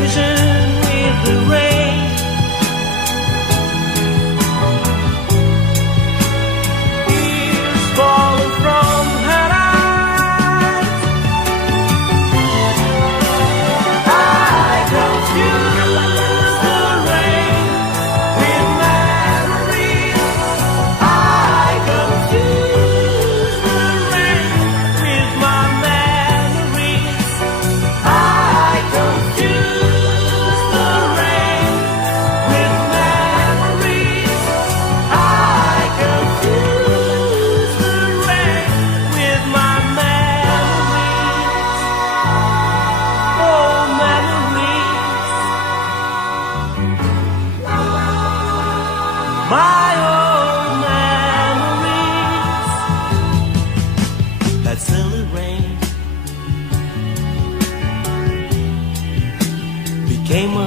with the rain. Tears falling from her eyes. I confuse the rain with memories. I confuse the rain with my memories. I confuse the rain with memories. I confuse the rain with my memories. Oh, memories. My old memories. That silly rain became a